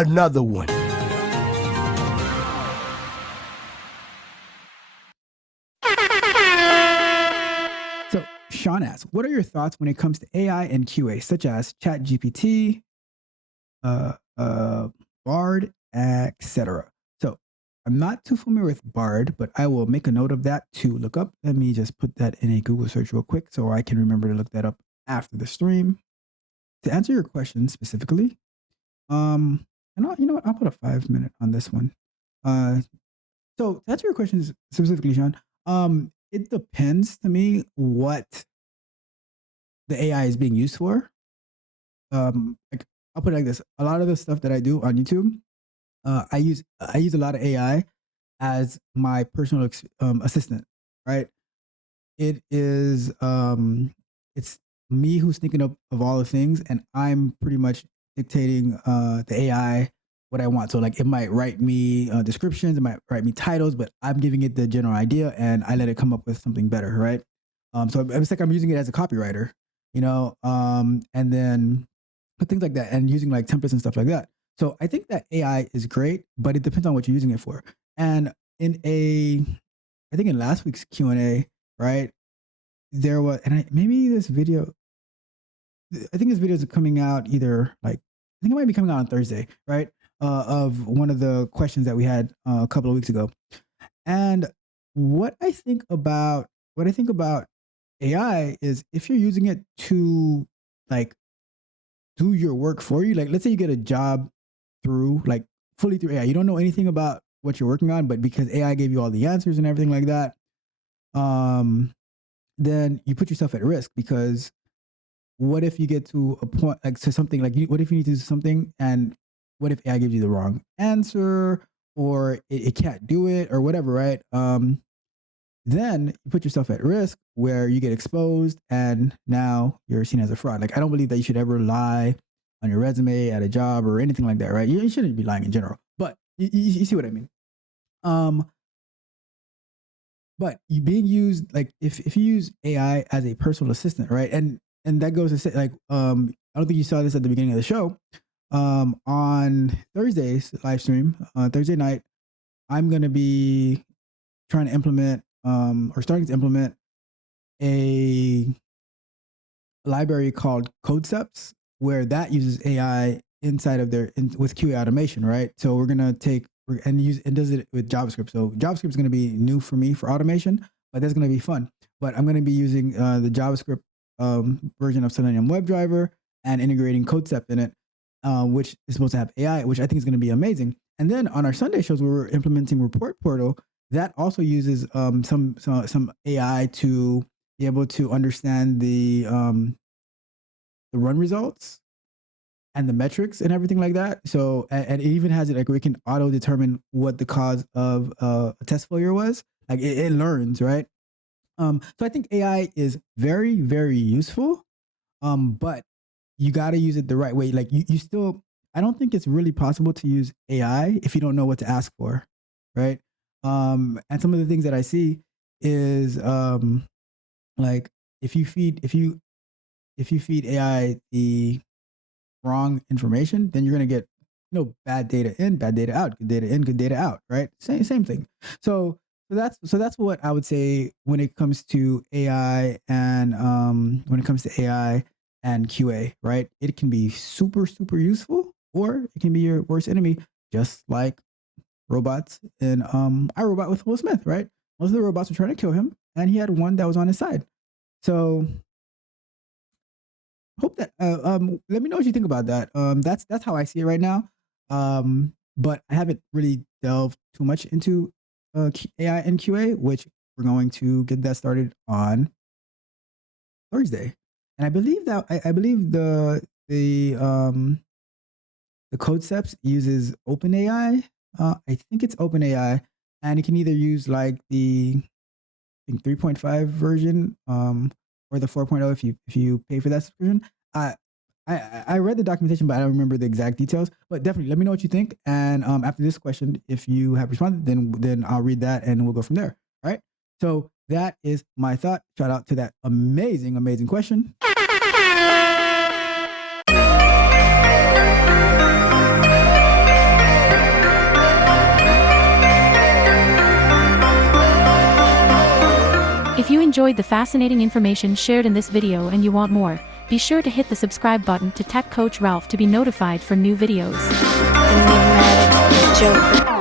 another one. So Sean asks, what are your thoughts when it comes to AI and QA, such as ChatGPT, Bard, etc.? So I'm not too familiar with Bard, but I will make a note of that to look up. Let me just put that in a Google search real quick so I can remember to look that up after the stream. To answer your question specifically, and you know what? I'll put a 5 minute on this one. So to answer your question specifically, Sean, it depends to me what the AI is being used for. Like I'll put it like this: a lot of the stuff that I do on YouTube, I use a lot of AI as my personal assistant. Right? It is it's me who's thinking of all the things, and I'm pretty much dictating the AI what I want. So like it might write me descriptions, it might write me titles, but I'm giving it the general idea, and I let it come up with something better. Right? So it's like I'm using it as a copywriter, you know, and then things like that, and using like templates and stuff like that. So I think that AI is great, but it depends on what you're using it for. And I think in last week's Q&A, right, there was, and maybe this video, I think this video is coming out either like, I think it might be coming out on Thursday, right, of one of the questions that we had a couple of weeks ago. And what I think about AI is if you're using it to like do your work for you, like let's say you get a job through like fully through AI, you don't know anything about what you're working on, but because AI gave you all the answers and everything like that, then you put yourself at risk, because what if you get to a point like to something like what if you need to do something, and what if AI gives you the wrong answer, or it can't do it or whatever, right? Then you put yourself at risk where you get exposed and now you're seen as a fraud. Like I don't believe that you should ever lie on your resume at a job or anything like that, right? You shouldn't be lying in general, but you see what I mean. But you being used, like if you use AI as a personal assistant, right? And that goes to say like I don't think you saw this at the beginning of the show. On Thursday's live stream, Thursday night, I'm gonna be trying to implement or starting to implement a library called Concepts, where that uses AI inside of with QA automation, right? So we're gonna take and does it with JavaScript. So JavaScript is gonna be new for me for automation, but that's gonna be fun. But I'm gonna be using the JavaScript version of Selenium WebDriver and integrating Concept in it, which is supposed to have AI, which I think is gonna be amazing. And then on our Sunday shows, where we're implementing Report Portal, that also uses some AI to be able to understand the run results and the metrics and everything like that. So, and it even has it like where it can auto determine what the cause of a test failure was. Like it learns, right? So I think AI is very, very useful, but you got to use it the right way. Like you still, I don't think it's really possible to use AI if you don't know what to ask for, right? And some of the things that I see is like if you feed AI the wrong information, then you're gonna get bad data in, bad data out, good data in, good data out, right? Same thing. So that's what I would say when it comes to AI and QA, right? It can be super, super useful, or it can be your worst enemy, just like robots in iRobot with Will Smith, right? Most of the robots were trying to kill him, and he had one that was on his side. So hope that let me know what you think about that. That's how I see it right now. But I haven't really delved too much into AI and QA, which we're going to get that started on Thursday. And I believe that I believe the Concepts uses OpenAI. I think it's OpenAI, and you can either use like the 3.5 version or the 4.0 if you pay for that subscription. I read the documentation, but I don't remember the exact details. But definitely, let me know what you think. And after this question, if you have responded, then I'll read that and we'll go from there. All right. So that is my thought. Shout out to that amazing, amazing question. enjoyed the fascinating information shared in this video and you want more, be sure to hit the subscribe button to Tech Coach Ralph to be notified for new videos. Enigmatic Joker.